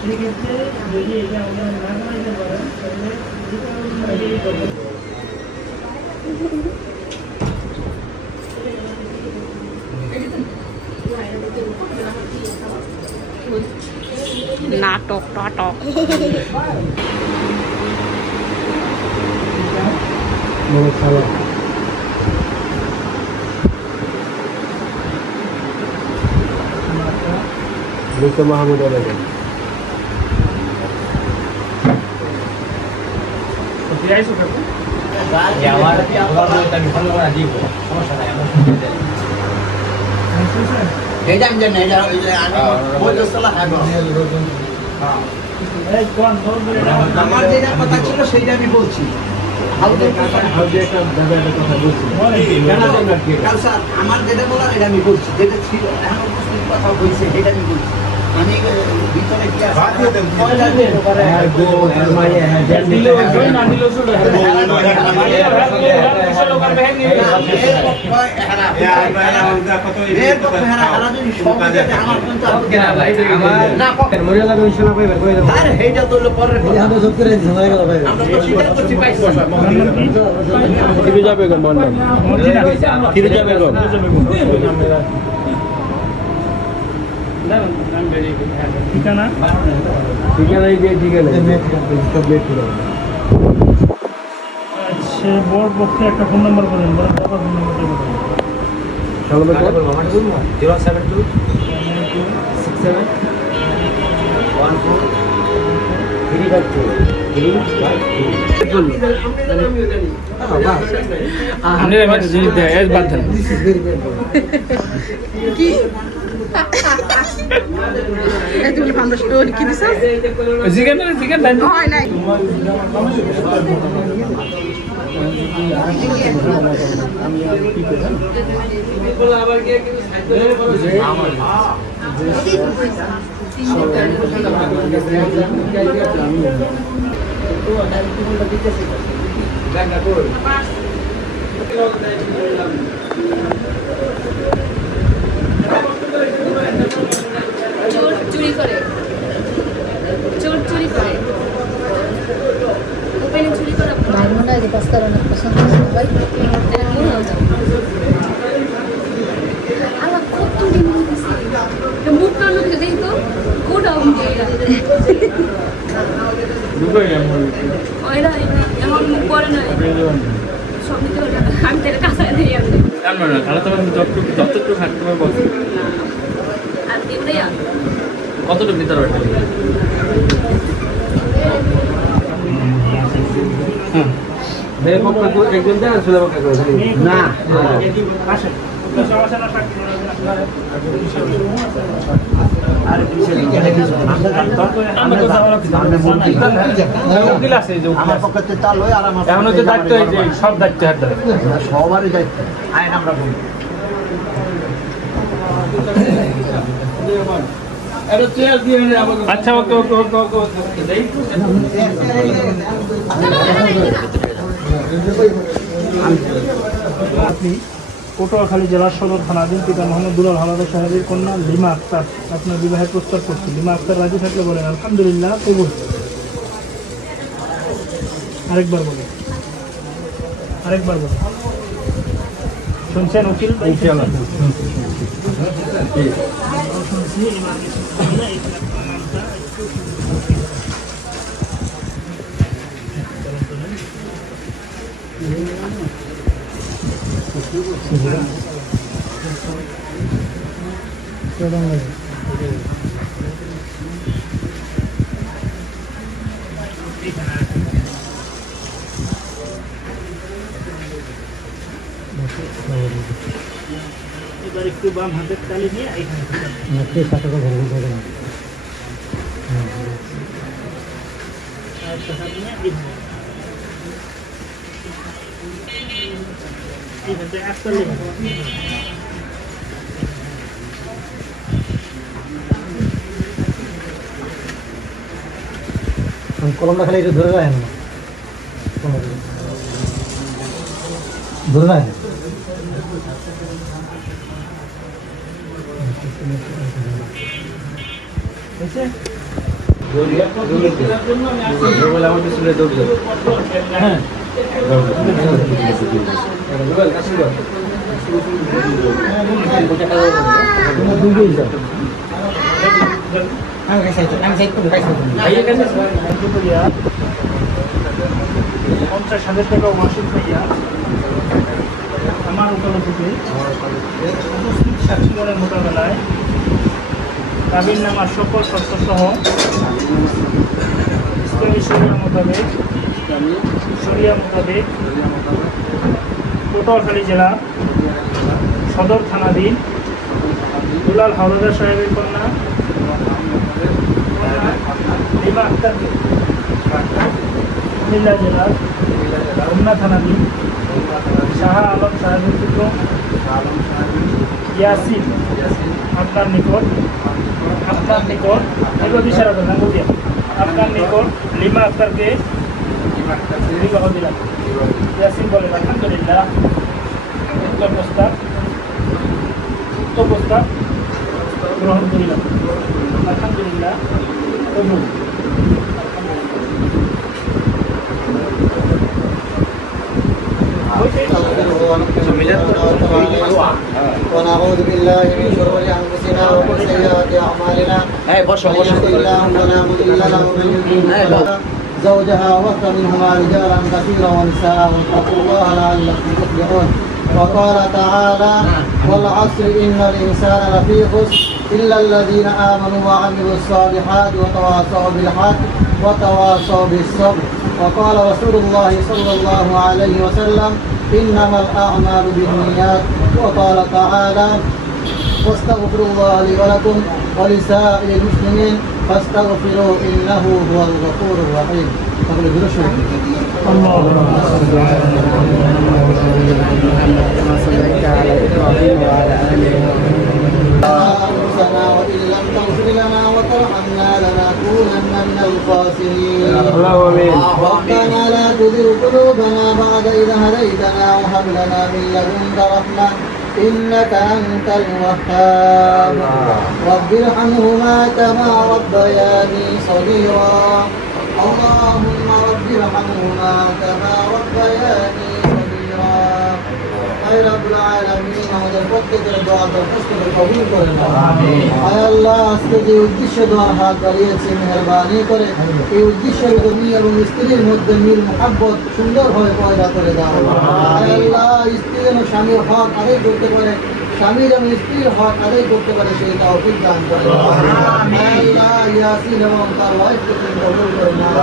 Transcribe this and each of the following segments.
সেক্ষেত্রে যদি এটা আমরা না বানাইতে পারেন তাহলে নাটক নাটক মাহমুদ আলী আমার যেটা কথা ছিল সেইটা আমি বলছি আমার যেটা বলার এটা আমি বলছি যেটা ছিল এখন কথা বলছে সেটা আমি বলছি আমি ভিতরে কি ঠিকানা আচ্ছা বড় পক্ষে একটা ফোন নাম্বার বলেন বড় বাবার ফোন নাম্বারটা বলেন 072 67 চুরি করে চোর চুরি করে ওপেনে চুরি করা ভাইমোনা যে পাস করে না পছন্দ সবাই আলা কত দিন দিছে মুখ কান লোকে দেখো কোডা ওইরা এমন মুখ করে না সব দিতে আমি তের কাছে দিয়ে আসি জানো না খালা তো যতটুকু থাকতে পারবো আর দিবলে আর কতটুকু ভিতর ওঠে একজন দেন ছিল না আমার পক্ষে চাল হয় আর আমার এখন হচ্ছে দায়িত্ব সব দায়িত্ব হাত ধরে সবারই দায়িত্ব আইন আমরা বলি আচ্ছা ওকে ওকে ওকে ওকে আপনি পটুয়াখালী জেলার সদর থানাধীন পিতা মোহাম্মদ দুলাল হালাদার সাহেবের কন্যা লিমা আক্তার আপনার বিবাহের প্রস্তাব করছি। লিমা আক্তার রাজি থাকলে বলেন আলহামদুলিল্লাহ কবুল। আরেকবার বলেন শুনছেন উকিল এবার একটু বাম হাতের তালি নিয়ে এখানে কলমটা খালি একটু ধরে রাখেন ধরে রাখেন হয়েছে? আমাদের ছেলে দৌড় হ্যাঁ দুপুরিয়া 50,000 টাকা মাসিক পাইয়া আমার উপলব্ধিতে উপস্থিত সাক্ষীগণের মোকাবেলায় কাবিন নামার সকল শর্ত সহ ইসলামী শরিয়া মোতাবেক পটুয়াখালী জেলা সদর থানাধীন দুলাল হাওলাদার সাহেবের কন্যা লিমা আক্তারকে কুমিল্লা জেলার রমনা থানাধীন শাহ আলম সাহেবের পুত্র ইয়াসিন আপনার নিকট এগুলো দিশারা করলাম বুঝিয়া আপনার নিকট লিমা আক্তারকে বিবাহ দিলাম। ইয়াসিন বলে আলহামদুলিল্লাহ। উক্ত প্রস্তাব গ্রহণ করিলাম। আলহামদুলিল্লাহ। কবুল। ونعوذ بالله من شرور انفسنا ومن سيئات اعمالنا من يهده الله فلا مضل له ومن يضلل فلا زوجها وبث منهما رجالا كثيرا ونساء واتقوا الله لعلكم تفلحون وقال تعالى والعصر ان الانسان لفي خسر الا الذين امنوا وعملوا الصالحات وتواصوا بالحق وتواصوا بالصبر وقال رسول الله صلى الله عليه وسلم إنما الأعمال بالنيات وقال تعالى واستغفروا الله لي ولكم ولسائر المسلمين فاستغفروا إنه هو الغفور الرحيم. كما صليت على إبراهيم وعلى آل أنفسنا وإن لم تغفر لنا وترحمنا لنكونن من الخاسرين. ربنا لا تزغ قلوبنا بعد إذ هديتنا وهب لنا من لدنك رحمة إنك أنت الوهاب. رب ارحمهما كما ربياني صغيرا. اللهم رب ارحمهما كما ربياني صغيرا. আয় রব্বুল আলামিন আমাদের প্রত্যেকের দোয়া দরখাস্ত কবুল করে নাও। আয় আল্লাহ আজকে যে উদ্দেশ্যে দোয়ার হাত বাড়িয়েছে মেহেরবানি করে এই উদ্দেশ্যের জমি এবং স্ত্রীর মধ্যে মিল মুহাব্বত সুন্দরভাবে পয়দা করে দাও। আয় আল্লাহ স্ত্রী যেন স্বামীর হক আদায় করতে পারে, স্বামী যেন স্ত্রীর হক আদায় করতে পারে সেই তৌফিক দান করে। আয় আল্লাহ ইয়াসিন এবং তার ওয়াইফকে তুমি কবুল করে নাও।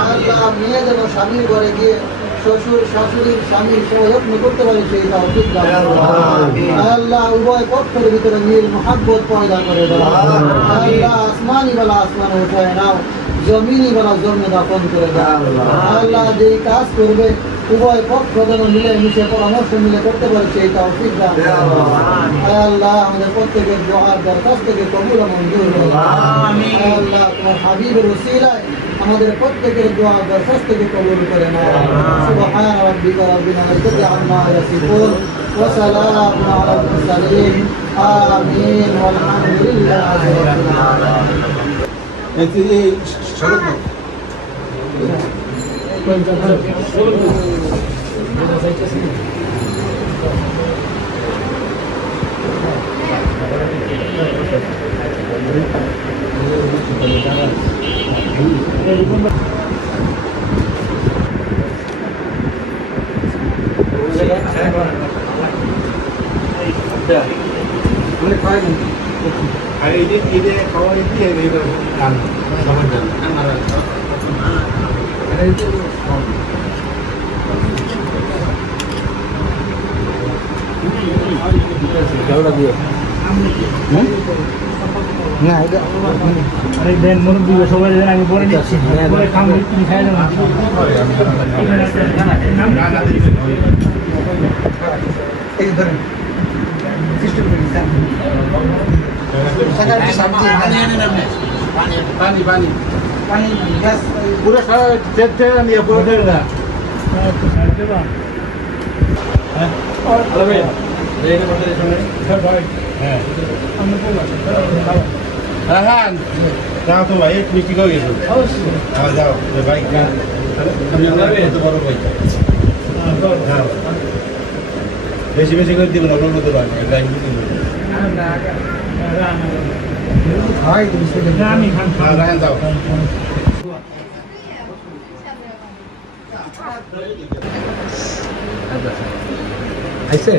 আয় আল্লাহ মেয়ে যেন স্বামীর ঘরে গিয়ে শ্বশুর শাশুড়ির স্বামীর সেবা যত্ন করতে পারে সেই তৌফিক দান করো। আল্লাহ উভয় পক্ষের ভিতরে মিল মুহাব্বত পয়দা করে দাও। আল্লাহ আসমানি বালা আসমানে উঠায় নাও, জমিনি বালা জমিনে দাফন করে দাও। আল্লাহ যেই কাজ করবে উভয় পক্ষ যেন মিলে মিশে পরামর্শ মিলে করতে পারে সেই তৌফিক দান করো। আল্লাহ আমাদের প্রত্যেকের দোয়ার দরখাস্ত থেকে কবুল মঞ্জুর করো। আল্লাহ তোমার হাবিবের ওসিলায় আমাদের প্রত্যেকের দোয়া দরখাস্ত থেকে কবুল করে নাও। সুবহান রাব্বিকা রাব্বিল ইজ্জাতি আম্মা ইয়াসিফুন ওয়া সালামুন আলাল মুরসালিন আমিন ওয়াল হামদুলিল্লাহি রাব্বিল আলামিন। এই সড়ক আর এই যে খাওয়া গান সবার গান না এটা আরে দেন মুরব্বি সবাই দেন আমি বলে দিচ্ছি পরে খাম তুমি খাই দাও এই ধরেন সিস্টেম করে দিন। সাদা সবজি পানি গ্যাস পুরো সারা চেতে নিয়ে পুরো দেন না একটু ছাড় দেবা হ্যাঁ হ্যাঁ আমি বললাম হ্যাঁ হ্যাঁ যাও তো ভাই মিষ্টি খাওয়া গেছো হ্যাঁ যাও ভাই তো বড় ভাই হ্যাঁ বেশি বেশি করে দিবেন আপনার মতো ভাই আমি খান হ্যাঁ রায়ন যাও আইসে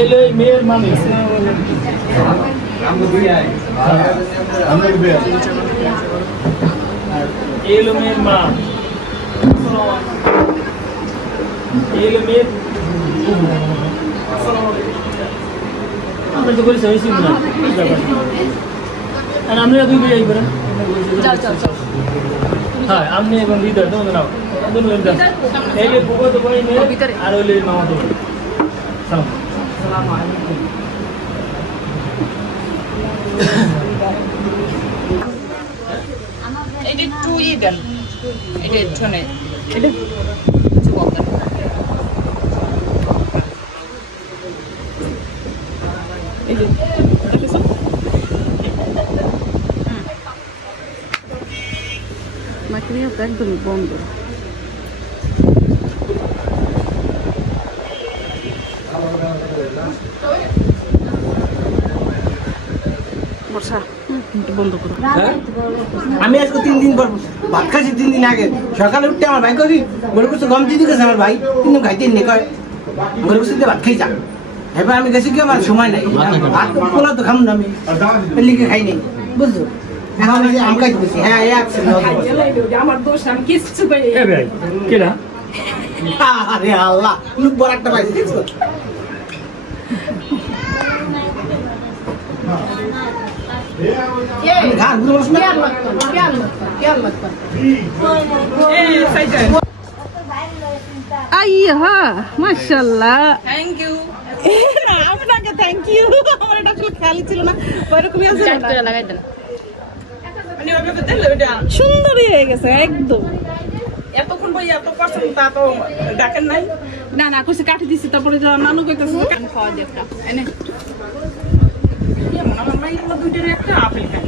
এলে মেয়ের মানে এলো মেয়ের মা এলো মেয়ের আমরা তো করেছি হয়েছি না আর আমরা দুই ভাই আইবেন হ্যাঁ আপনি এবং হৃদয় তোমাদের নাও এই যে বুবো তো ভাই মেয়ে আর ওই মামা তো এটা একটু দেন এটা একটু নেই মাইক্রোওয়েভ একদমই বন্ধ। বর্ষা বন্ধ করো। আমি আজকে 3 দিন পর ভাত খাচ্ছি 3 দিন আগে সকালে উঠতে আমার ভাই কবি বলে কিছু গম দিদি গেছে আমার ভাই কিন্তু খাইতে নে কয় বলে কিছু ভাত খাই যা এবার আমি গেছি কি আমার সময় নাই ভাত পোলা তো খাম না আমি লিখে খাই নাই বুঝছো এখন আমি আম খাইতে গেছি হ্যাঁ আমার দোষ আমি কিচ্ছু করি এ ভাই কেডা আরে আল্লাহ লুক বড় একটা পাইছি দেখছো ঘাট গুলো বসনা আইয়া মাশাআল্লাহ থ্যাংক ইউ না আপনাকে থ্যাংক ইউ আমার এটা আসলে খেয়ালই ছিল না এরকমই আছে লাগাই দেন মানে ওভাবে দিলে ওটা সুন্দরই হয়ে গেছে একদম এতক্ষণ বই এত পছন্দ তা তো দেখেন নাই না না কইছে কাটি দিছি তারপরে যা নানু কইতাছে খাওয়া দিয়ে একটা এনে আমার মায়ের দুইটার একটা আপেল খাই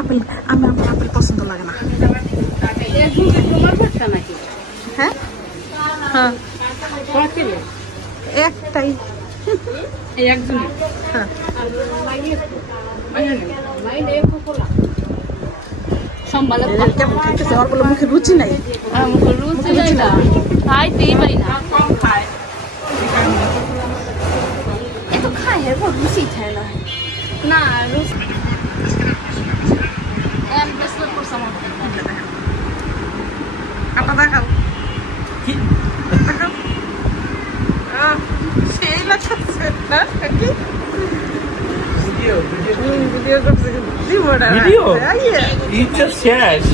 আপেল আমি আমার আপেল পছন্দ লাগে না তোমার বাচ্চা নাকি হ্যাঁ হ্যাঁ কত কিলো একটাই এই একজন হ্যাঁ সম্ভালে কেমন খাইতেছে আর বলে মুখে রুচি নাই মুখে রুচি নাই না খাইতেই পারি না কম খায় এত খাই এরপর রুচি খায় না না রুচি কাটা দেখাও কি সেই লাগছে না কি ভিডিও করছে ভিডিও ইচ্ছা শেষ